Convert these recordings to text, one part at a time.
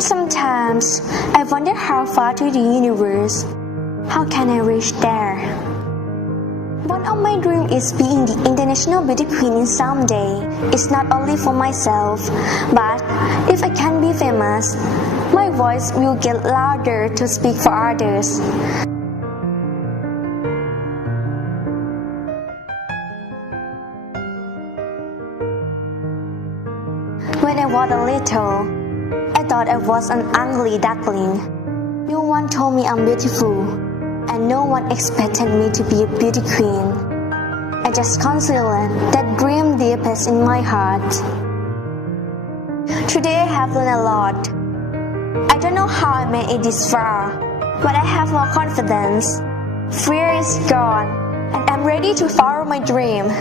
Sometimes I wonder how far to the universe. How can I reach there? One of my dreams is being the international beauty queen in someday. It's not only for myself, but if I can be famous, my voice will get louder to speak for others. When I was a little, I thought I was an ugly duckling. No one told me I'm beautiful, and no one expected me to be a beauty queen. I just concealed that dream deepest in my heart. Today I have learned a lot. I don't know how I made it this far, but I have more confidence. Fear is gone, and I'm ready to follow my dream.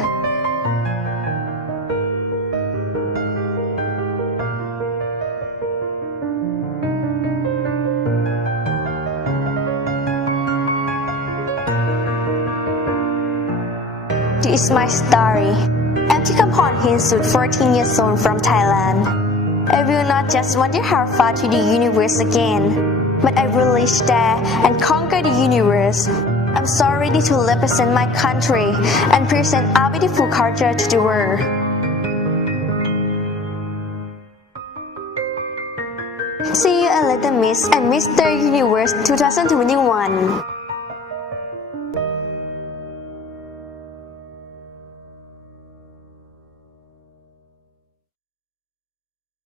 This is my story. I'm Tikapon Hinsut, 14 years old from Thailand. I will not just wander how far to the universe again, but I will reach there and conquer the universe. I'm so ready to represent my country and present our beautiful culture to the world. See you at Little Miss and Mr. Universe 2021.